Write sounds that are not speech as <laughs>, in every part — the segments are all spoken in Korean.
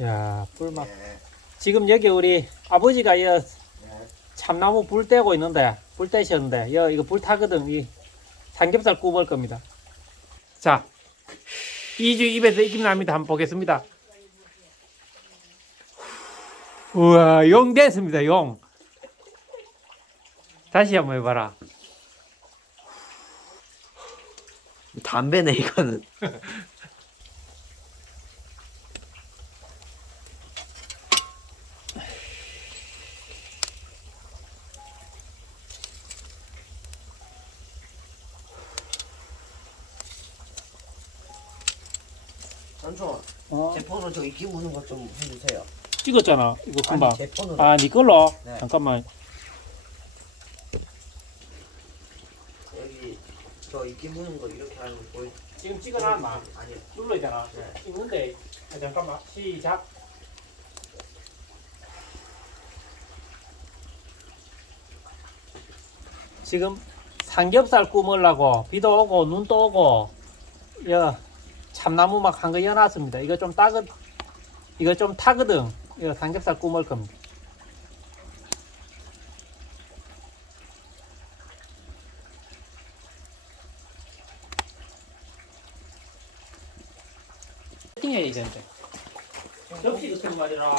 야, 불막. 예. 지금 여기 우리 아버지가 이 예. 참나무 불 떼고 있는데, 불 떼셨는데, 여, 이거 불 타거든. 이 삼겹살 구워 먹을 겁니다. 자, 이주 입에서 익힘 납니다. 한번 보겠습니다. 우와, 용 됐습니다, 용. 다시 한번 해봐라. 담배네 이거는. <laughs> 삼촌, 어, 익히 무는 것 좀 해주세요. 찍었잖아. 이거 금방. 아니, 제 폰으로. 아, 니 걸로? 네. 잠깐만. 여기 저 익히 무는 거 이렇게 하는 거 보여. 지금 찍어놨나? 아니요. 눌러있잖아. 네. 찍는데. 아, 잠깐만. 시작. 지금 삼겹살 구우려고 비도 오고 눈도 오고 여 참나무 막 한 거 여놨습니다. 이거 좀 따거 이거 좀 타거든. 이거 삼겹살 먹을 겁니다. 세팅해야 되는데. 접시 같은 말이라.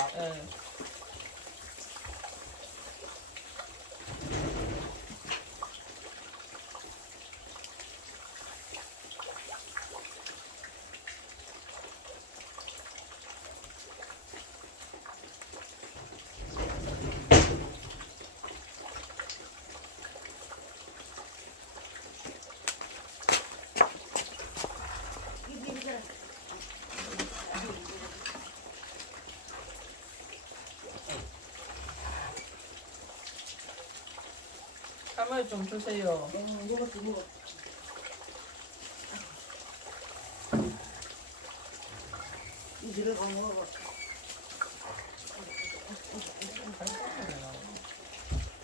가만히 좀 주세요.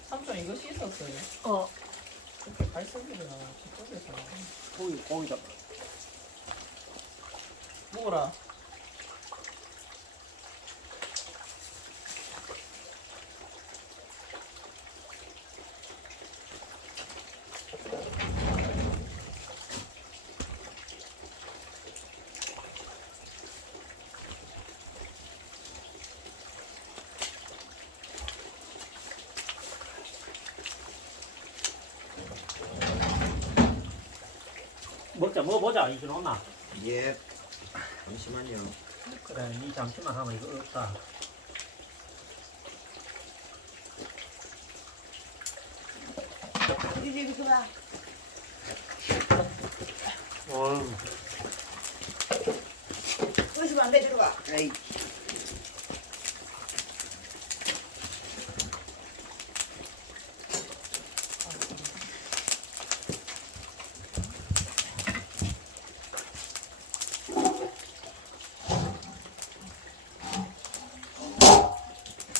삼촌 이거 씻었어요. 어. 이렇게 발색이를 나와. 저쪽에서. 고기 고기다. 먹어라. 먹자 먹어보자 이거 넣나? 예. 잠시만요. 그래 니 잠시만 하면 이거 없다. 어, 그러시면 안 돼, 들어가. 에이.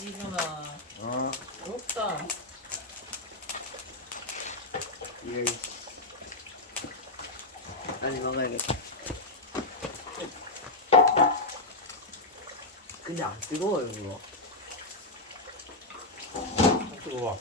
이준아. 어. 없다. 예. 빨리 먹어야겠다. 근데 안 뜨거워요 그거. 뜨거워.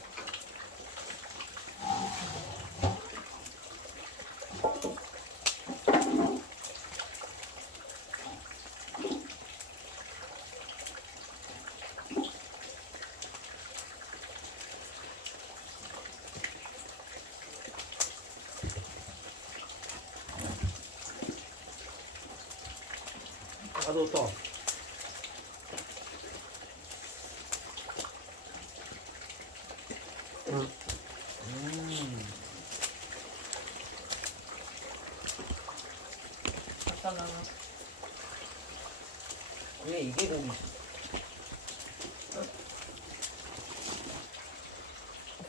나도 또. 음. 잠깐 하나. 왜 이게 좀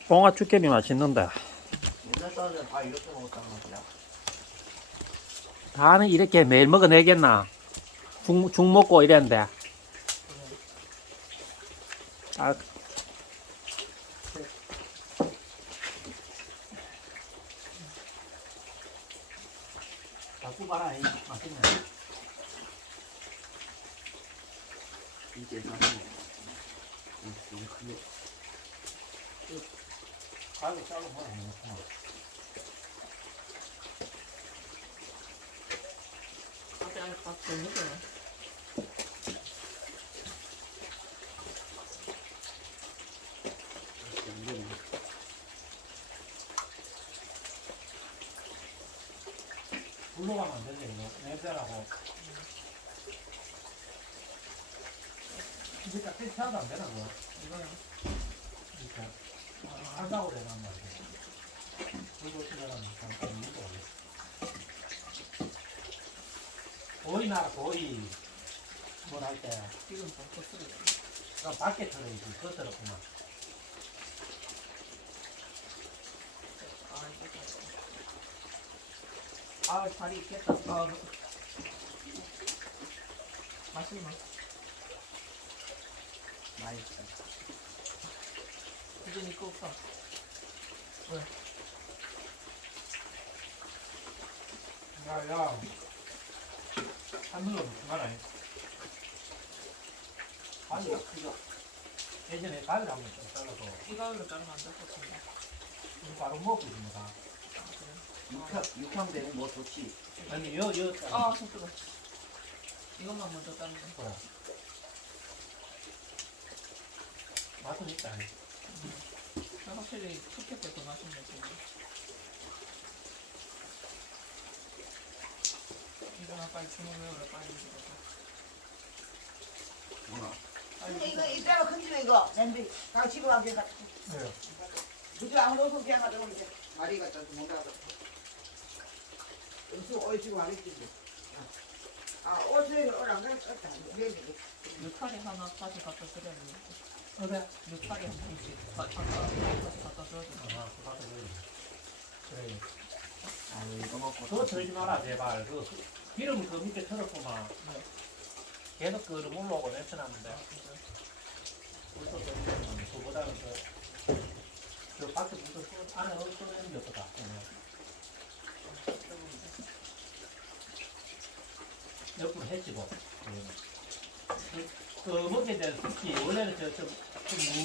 봉화 죽개비 맛있는데. 옛날 사람들 다 이렇게 먹었단 말이야. 다는 이렇게 매일 먹어내겠나? 죽, 죽 먹고 이랬는데. 아, 다 구봐라, 맛있네. 이제 사는 너무 큰데. 가게 잘라 먹어 먹구나. 아직 아직 밥 돌리잖아. 불로 가면 안 되지 이거 냄새나고. 이게 딱 세차도 안 되나 그거? 이거요. 이렇게 한다고 되란 말이야. 불로 치려면 잠깐 올려. 거의 나 거의 뭘할 때. 지금 좀 거슬려. 그럼 밖에 털어야지 그렇더라구만 아 이거 아 다리 있겠다. 아 맛있나? 맛있어. 이제 니거 없어. 야야 한물로 먹지 마라 가위가 크죠 예전에 가위를 한번 좀 잘라서 이거로 자르면 안 될 것 같은데. 이거 바로 먹고 있습니다? 육향 육향 되는 뭐 좋지. 아니 여여 아손 뜨거. 이것만 먼저 돼. 뭐야 맛은 있다 아, 확실히 치켓도 더 맛있네 지금. 이거나 빨리 주문 외우래 빨리. 뭐야? 빨리 근데 이거. 이따가 큰 집에 이거 냄비 가 집에 와서 가 네. 그집 아무도 그냥 가지고 이제 마리가 좀 뭔가 음수 오이시고 하겠지 아건 없다 내일이 느타리 하나 다시 갖다 돼. 그래. 느타리 한 개씩 다- 갖다 다시 갖다 줘야 돼. 아 그거 그래. 아유 이거 먹고. 그거 털지 마라 제발. 그 기름 그 밑에 털었구만. 네. 계속 그 물러오고 냄새 나는데. 아, 그보다는 그, 그 밖에 물도 쏘- 안에 어디 쏘는 게 없다 옆으로 해치고 그, 그 먹게 될 숲이 원래는 저좀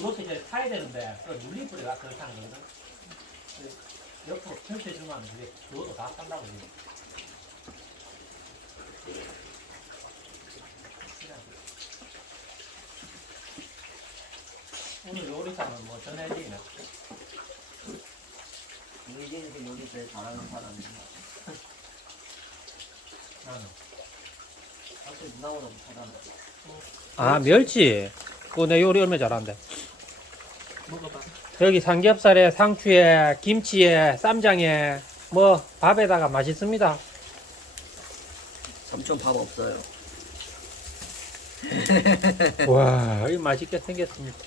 무렇게 이제 타야 되는데 그 눌림뿌리가 그렇다는 거거든 그 옆으로 펼쳐 주면 그게 그것도 다 산다고 그래. 오늘 요리사는 뭐 전해지네. 유진이 요리 제일 잘하는 사람이. 나는. 아 멸치. 그거 내 요리 얼마 잘한대. 먹어봐. 여기 삼겹살에 상추에 김치에 쌈장에 뭐 밥에다가 맛있습니다. 삼촌 밥 없어요. <laughs> 와, 이 맛있게 생겼습니다.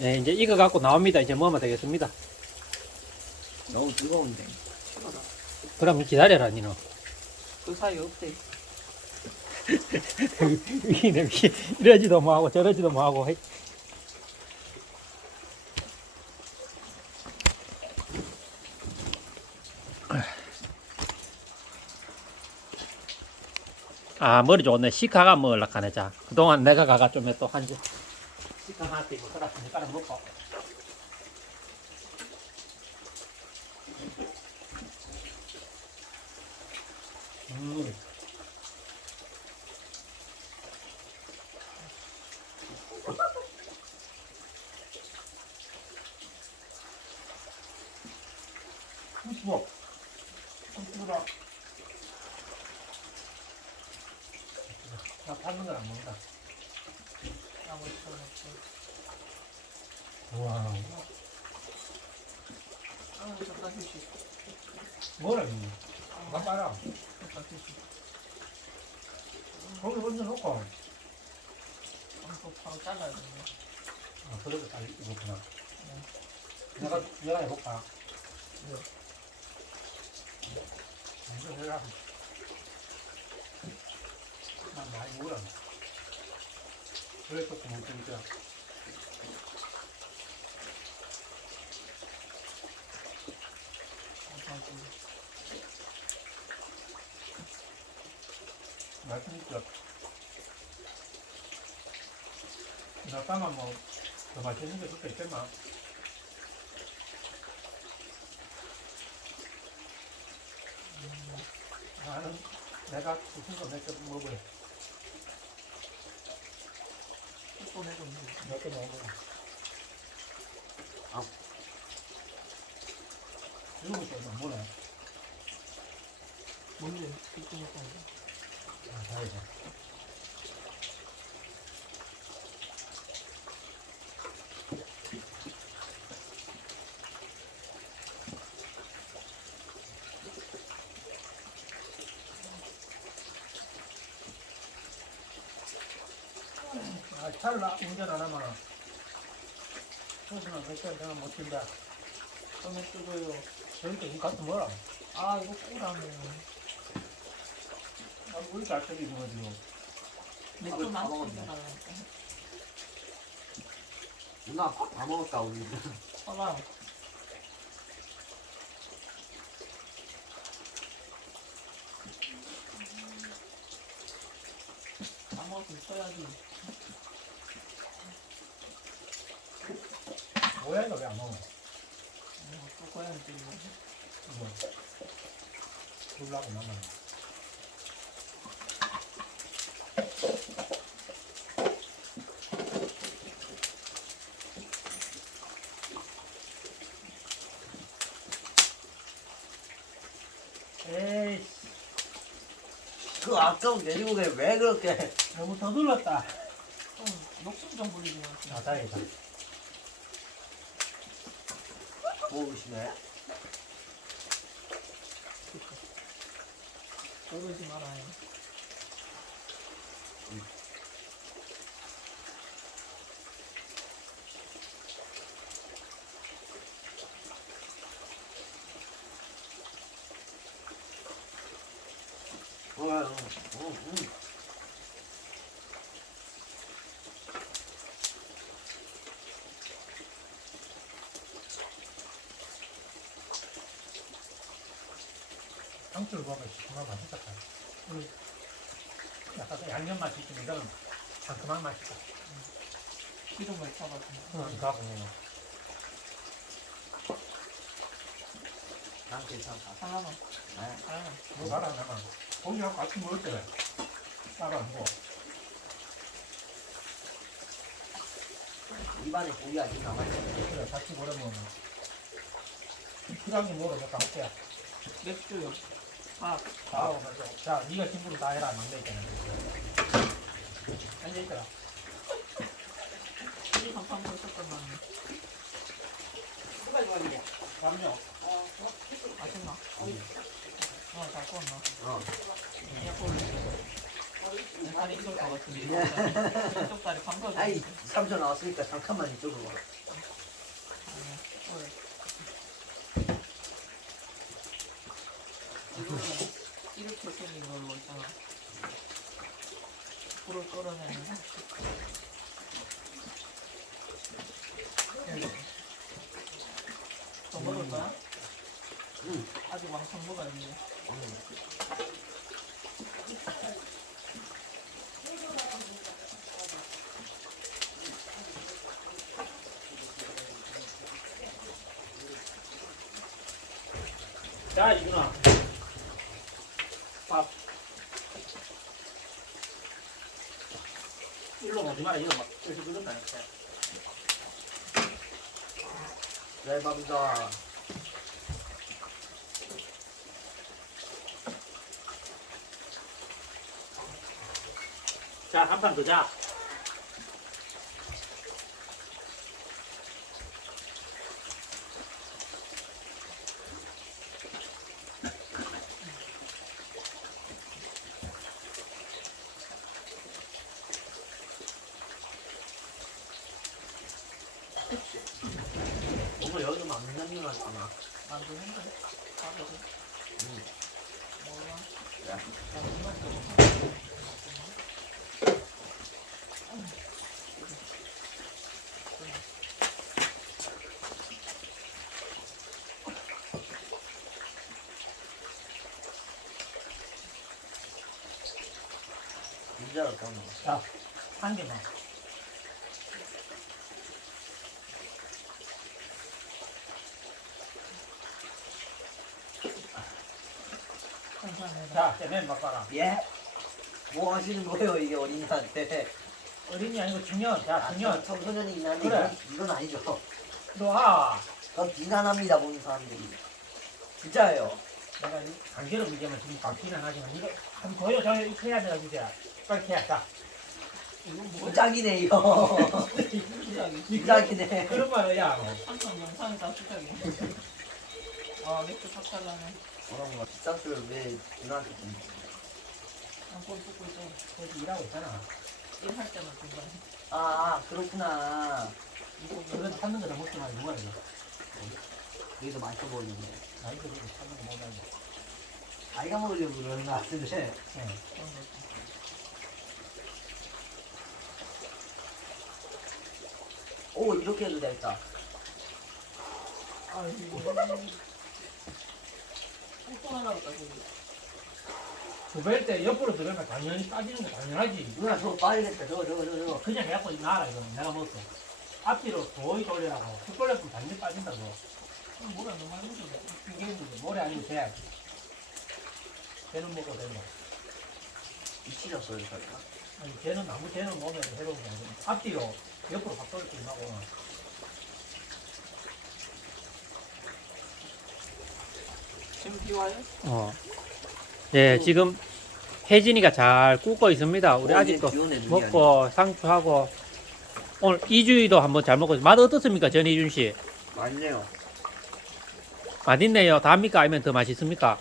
네, 이제 이거 갖고 나옵니다. 이제 먹으면 되겠습니다. 너무 뜨거운데. 그럼 기다려라, 니는. 그 사이 없대. <laughs> 이네, 이러지도 뭐하고 저러지도 뭐하고. 해. 아 머리 좋네 시카가 먹을라 카네 자 그동안 내가 가가 좀또 한지 시카 한테 이거 그라 숟가락 먹고 잠깐 휴식. 뭐라 휴식. 거기 먼저 놓고 아 아, 바로 잘라야 되네. 그래도 잘 익었구나 내가 내가 해볼까 네. 이거 내가 난 많이 먹으라 조금 먹자 아, 잠깐. 맛있죠. 나따만 뭐더 맛있는 게 그때 있겠나? 음, 나는 내가 무슨 거 몇개 먹어요. 또 있는 몇개 먹어요. 아. 이거 좀 뭐네? 뭔데 삐뚤니까 아, 다행이다. 아, 차를 나- 운전 안 하면 소주는 몇개 내가 못 준다. 처음에 뜨고요 저희도 이 같은 뭐라? 아 이거 꼬라네 아, 우리 자식이 이거 지금. 맥주 많이 먹었네. 누나 밥 다 먹을까 우리? <laughs> 봐봐 다 먹었으면 쳐야지 뭐야 이거 왜안 먹어? 어, 또 고양이 뭐. 이거. 불라고 나만. 에이, 그 아까운 돼지고기 왜 그렇게? 너무 더 눌렀다. 좀 욕심 좀 부리지 마. 아, 다행이다. 먹으시네. 그러지 말아요. 어, 어, 어, 음. 상추를 먹으면 정말 맛있다. 음. 약간 그 양념 맛이 있으면 상큼한 맛이다. 기름을 타가지고. 응, 하고 먹어. 난 괜찮다. 하나만, 네. 하나만. 뭐 말아, 나만. 고기하고 같이 먹을 때 따로 안 먹어. 입안에 고기 아직 남아있어. 그래, 같이 먹으면 필요한 먹어, 내가 할게. 맥주요. 밥. 다 먹어. 자, 네가 친구로 다 해라. 안 돼, 있잖아. 앉아 있더라. 이 간판 벌써 끝났네. 누가 좋아하냐? 그럼요. 맛있나? 다리 익을 것 같은데. 이쪽 다리 감겨. 아이, 삼촌 나왔으니까 잠깐만 이쪽으로 와. 이렇게 생긴 걸로 있잖아. 불을 끌어내는. 더 먹을 거야? 응. 아직 왕창 먹어야지. 자, 이준아. 밥. 일로 오지 마라. 이거 막, 여기서 그런다니까. 네, 밥이다. 자, 한판 더 자. 뭔가 여기도 막는 냄새 나잖아. 만두 했는데. 밥을. 응. 몰라. 야. 잘랐다 너. 자, 한 개만. 자, 맨 바꿔라. 예? 뭐 하시는 거예요 이게 어린이한테? 어린이 아니고 중년. 자, 중년. 청소년이긴 한데 그래. 이건, 이건 아니죠. 너아. 그럼 비난합니다 보는 사람들이. 진짜예요. 내가 이 강제로 이제만 지금 바뀌긴 하지만 이거 한번 보여. 저 이렇게 해야 돼, 이제. 빨리 해. 자. 이건 뭐야? 부작이네 이거. 부작이네. 그런 말을 야. 너. 한참 영상에다 시작이. 아 맥주 삭살라네. 거 비싼 술왜 누나한테? 한골 뜯고 있어. 거기 일하고 있잖아. 일할 때만 중간에. 아, 아 그렇구나. 이거 그런 찾는 거다 먹지 말고 누가 이거. 여기서 맛있어 보이는데. 나이도 그렇게 찾는 거 먹어야 돼. 아이가 먹으려고 그러는 거 같은데. 네. 그런 거. 오 이렇게 해도 되겠다. 아이고. 또 날라갔다 거기. 두배일 때 옆으로 들으면 당연히 빠지는 거 당연하지. 누나 저거 빠지겠다. 저거 저거 저거 저거. 그냥 해갖고 나라 이거는 내가 먹었어. 앞뒤로 거의 돌리라고. 숯돌렸으면 당연히 빠진다고. 그럼 뭐라 너무 많이 묻어. 이게 이제 모래 아니고 돼. 걔는 먹어도 되는 거. 미치셨어요 저희가. 아니 걔는 나무 걔는 먹으면 해로운 게 아니고 앞뒤로 옆으로 확 돌리지 말고. 지금 비 와요? 어. 예, 지금 혜진이가 잘 굽고 있습니다. 우리 아직도 먹고 상추하고 오늘 이주희도 한번 잘 먹고 맛 어떻습니까, 전희준 씨? 맞네요. 맛있네요. 답니까? 아니면 더 맛있습니까?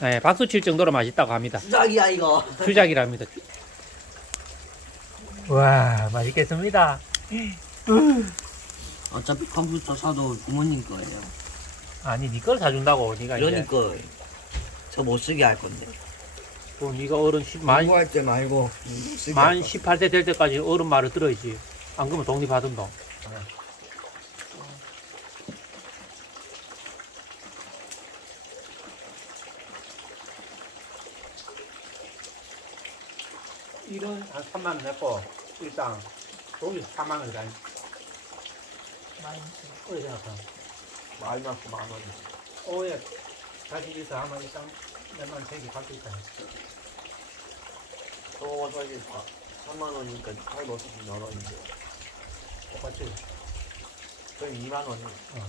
네, 박수 칠 정도로 맛있다고 합니다. 부작이야 이거. 주작이랍니다. 와, 맛있겠습니다. 어차피 컴퓨터 사도 부모님 거예요. 아니, 니걸 사준다고, 니가 이제. 그러니까 저 못 쓰게 할 건데. 또 니가 어른 시, 만, 공부할 때 말고 만 18세 될 때까지 어른 말을 들어야지. 안 그러면 독립하던다. 이런 한 3만 원 냈고, 일단, 독립 4만 원이 아니, 많이. 어디 생각하 마이너스 만 원. 오후에 다시 일서 하면 일단 몇만 원 세개 갖고 있다. 저거 사실 3만 원이니까 8 넣었으면 만 원인데. 똑같지? 그럼 2만 원이. 어.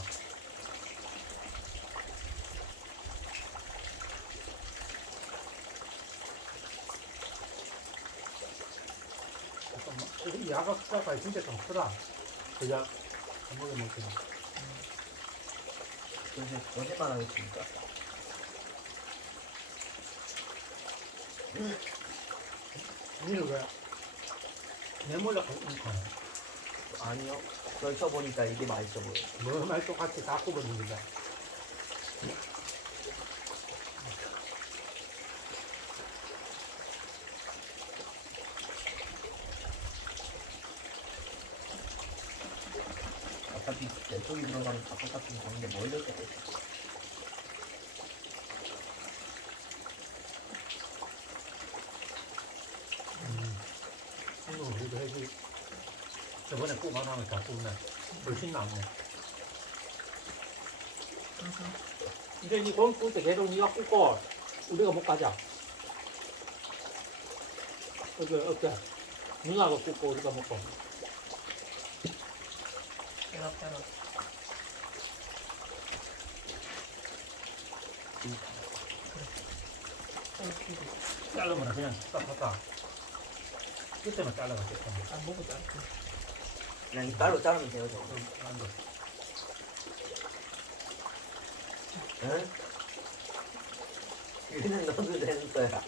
잠깐만. 이 야가 숫자가 진짜 좀 크다. 그냥 한 번에 먹지. 그 래서 어제만 하겠습니까? 니는 왜? 내 있는 거야. 아니요. 걸쳐보니까 이게 맛있어 보여. 뭐말 똑같이 다 굽어주는데. 어차피 내 속이 들어가면 다 똑같은 건데 뭘 넣게 돼? 이거 우리도 해지. 저번에 꾹 굽네. 훨씬 낫네. 이제 이돈 굽을 때 계속 니가 굽고 우리가 못 가자. 어때 어때? 누나가 굽고 우리가 먹고. 빼라. 자르면 그냥 딱 봤다. 그때만 잘라갔겠다. 안 먹어도 안 돼. 그냥 이빨로 자르면 돼요, 저거. 응? 이거는 넣어도 되는 거야.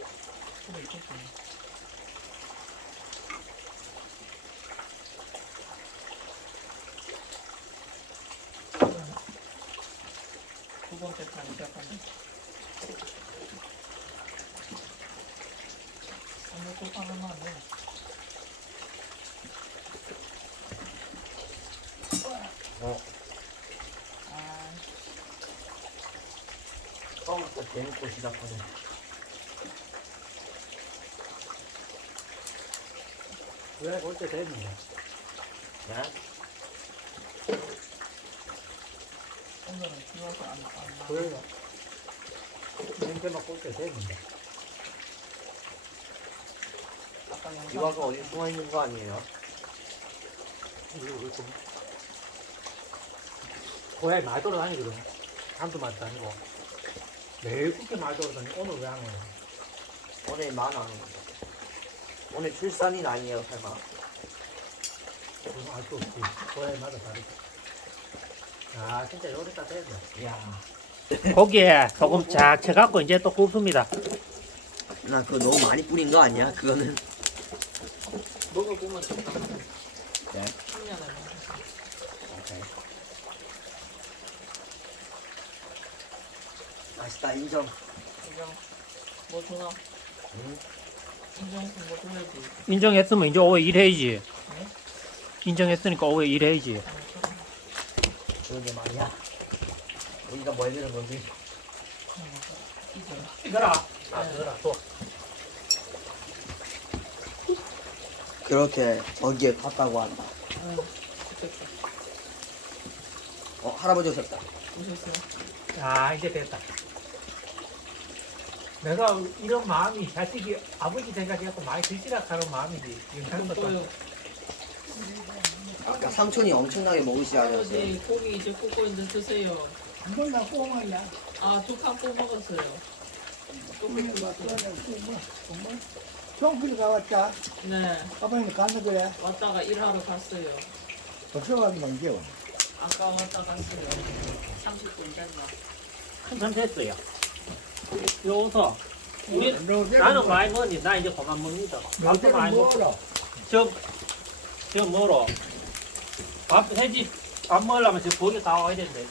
두 번째 판 시작하네. 오늘 또 하나만 해. 어. 아, 재밌고 시작하네. 왜 올때 됐는데. 네? 오늘은 비와서 안, 안 나. 그래요. 냄새만 꼴때 됐는데. 영상 이와가 어디 숨어 있는 거 아니에요? 이거 좀. 고양이 많이 돌아다니거든. 한두 마리도 아니고. 매일 그렇게 많이 돌아다니. 오늘 왜 안 오냐? 오늘 만안 오는 거. 오늘 출산인 아니에요 설마? 그건 알수 없지. 고양이마다 다르지. 아, 진짜 요리다 됐네. 이야. 고기에 소금 쫙 쳐갖고 이제 또 굽습니다. 나 그거 너무 많이 뿌린 거 아니야? 그거는 먹어보면 좋다. 네. 10년을 맛있다 인정 인정. 뭐 주나? 응? 인정품 뭐 줘야지. 인정했으면 이제 오후에 일해야지. 인정했으니까 오후에 일해야지. 그러게 말이야 우리가 뭐 해주는 거지? 이제. 이거라. 아, 그거라. 또. 그렇게 거기에 갔다고 한다. 좋겠다. 어 할아버지 오셨다 오셨어요? 아, 이제 됐다. 내가 이런 마음이 자식이 아버지 생각해갖고 많이 드시라 하는 마음이지. 이거 좀 또요. 아까 삼촌이 엄청나게 먹으시지 않았어요? 아버지 고기 이제 굽고 이제 드세요. 나 꼬마야. 아, 두칸꼭 먹었어요. 정필이 가왔다. 네. 아버님 가는 거야. 왔다가 일하러 갔어요. 벌써 가는 건 이제. 아까 왔다 갔어요. 30분 됐나? 한참 됐어요. 여기서 우리 나는 많이 먹니 나 이제 그만 먹니다. 밥도 많이 먹고 뭐라? 저, 저 뭐로 밥 해지 밥 먹으려면 저 고기 다 와야 된대.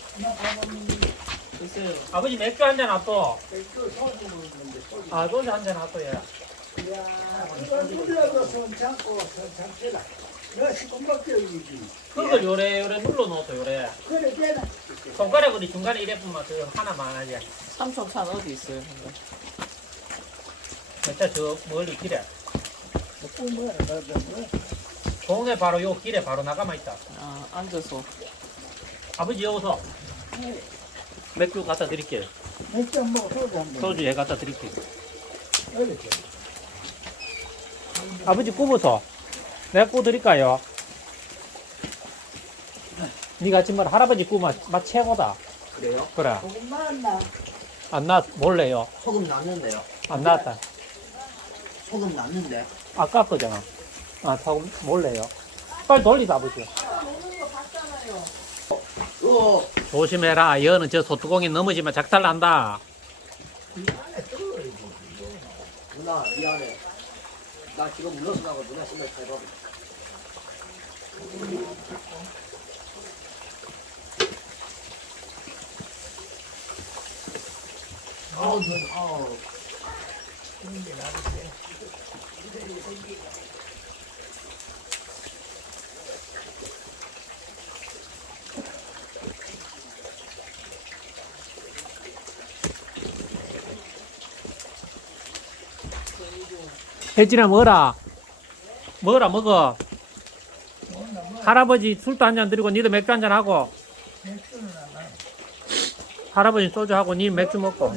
드세요. 아버지 맥주 한잔 놔둬. 백두 소주 먹는데 소주. 아 소주 한잔 놔둬 얘. 야, 이거 눌러도 손 참고 손 참기라. 너 시금밖에 이지. 그걸 요래 요래 눌러 놓고 요래. 그래 되나? 손가락 우리 중간에 이래 보면 그 하나만 하지. 삼척산 어디 있어요, 근데? 진짜 저 멀리 길에. 뭐야? 동네 바로 요 길에 바로 나가만 있다. 아, 앉아서. 아버지 여기서 맥주 갖다 드릴게요. 맥주 한 먹어 소주 한 번. 소주 에 갖다 드릴게요. 이렇게. 아버지 굽어서 내가 구워 드릴까요? 네가 아침마다 할아버지 구우면 맛 최고다. 그래요? 그래. 조금만 나. 안 나, 몰래요. 소금 났는데요 안 나왔다. 소금 났는데 아까 거잖아. 아, 타고 몰래요. 빨리 돌리다, 아버지. 어 조심해라. 여는 저 소뚜껑에 넘어지면 작살 난다. 누나 미안해 나 지금 물러서 나고 누나 신발 잘 봐. 아우 눈 아우 혜진아, 뭐라? 뭐라, 먹어? 할아버지 술도 한 잔 드리고, 니도 맥주 한 잔 하고, 맥주는 안 나. 할아버지 소주 하고, 니 맥주 먹고.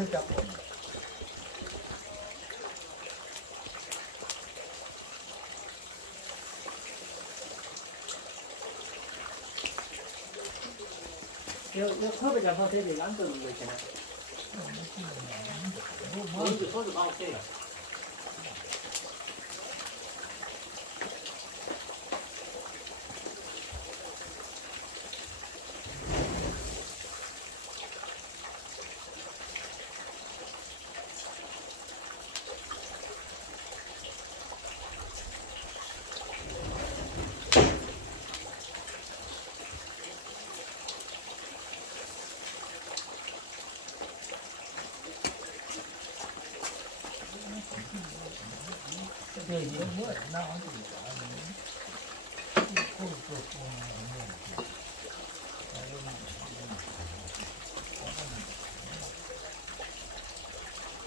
여, 여 컵에 잡아서 되지, 안 뜨는 거 있잖아.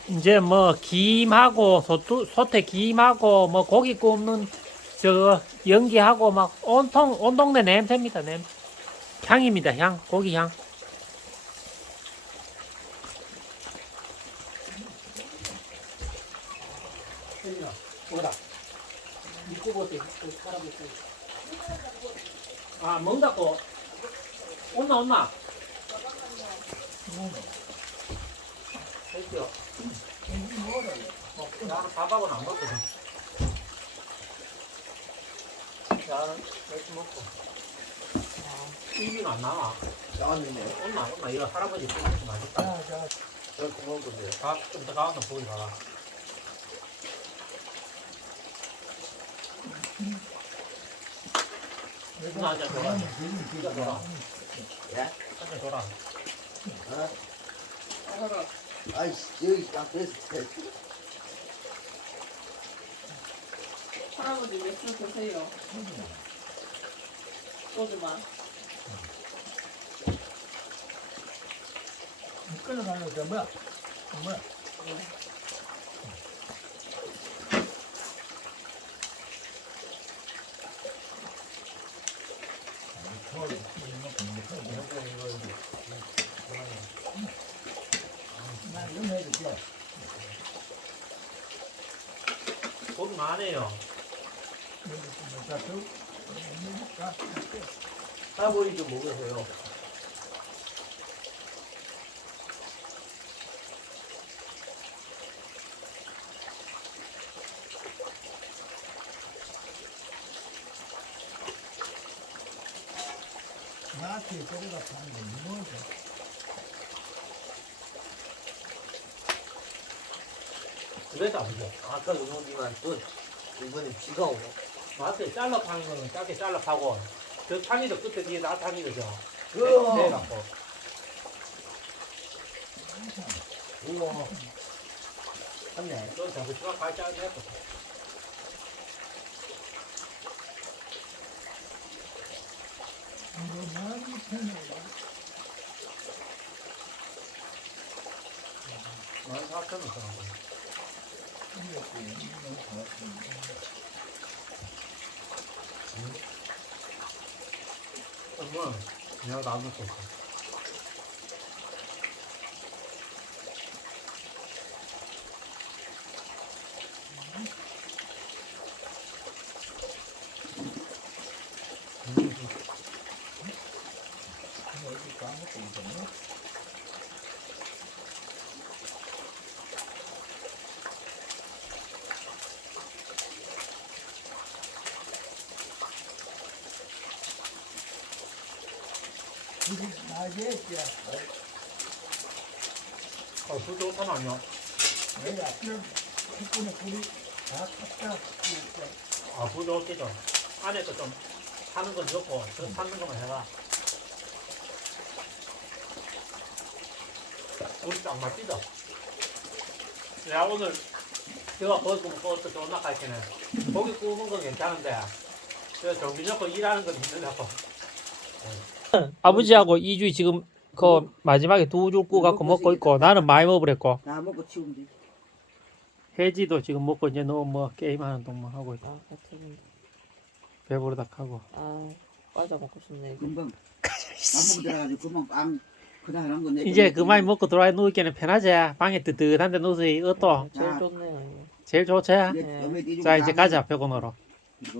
이제 뭐 김하고 소뚜, 소태 김하고 뭐 고기 굽는 저거 연기하고 막 온통 온 동네 냄새입니다 냄 향입니다 향 고기 향 혜진아 뭐다 믿고 보세요 아 먹다고 온나 온나 어, 나는 밥하고는 안 먹거든 나는 맥주 먹고 입이 안 나와 나왔는데. 온나 온나 이거 할아버지 거 맛있다 자, 자, 저 고마운 건데. 좀더 가운데 보기 봐라 누나 한잔 줘라 이거 뭐야? 예? 한잔 줘라 어? 아이씨, 여기 딱 됐어. 할아버지 맥주 드세요. 소주만. 끌어가는 거 뭐야? 뭐야? 나 이거 해줄게. 저, 자, 할아버지 좀 먹으세요 마트에 끌어가 파는 게 뭐지? 그래도 안 돼. 아까 의원님한 또 이번에 비가 오고. 마트에 잘라 파는 거는 짧게 잘라 파고 저 탄이도 끝에 뒤에 나 탄이죠 그, 네 갖고 우와. 맞네. 했고 이거 많이 편해. 만 사천 원 써가지고 엄마 낮에 있지. 어, 술 좋다는 아니야 내가 앞을 햇분에 불이 다 탔다. 아, 술 좋겠죠 안에서 좀 사는 건 좋고 저 사는 것만 해라 우리 딱 맞지죠? 야 오늘 제가 버스 버스 존나 갈게네 고기 구우는 건 괜찮은데 저 정비 잡고 일하는 건 힘들다고 <laughs> 아버지하고 이주희 지금 그 마지막에 두줄 구워 갖고 먹고 있고 나는 많이 먹으랬고 나 먹고 치우면 돼. 혜지도 지금 먹고 이제 너뭐 게임하는 동안 하고 있고 아, 같은. 배부르다 하고 아, 과자 먹고 싶네. 이거. 금방 <laughs> 먹고 들어가지고 금방 빵 그다 하는 거 내. 이제 그만 먹고 들어와 누우기에는 편하지 방에 뜨뜻한데 누워서 제일 아. 좋네요. 이거. 제일 좋지 네. 자 이제 가자 벽원으로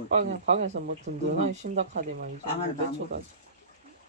방에 방에서 뭐 든든하게 쉰다 카디만 이제 빵 하나 몇다 초다.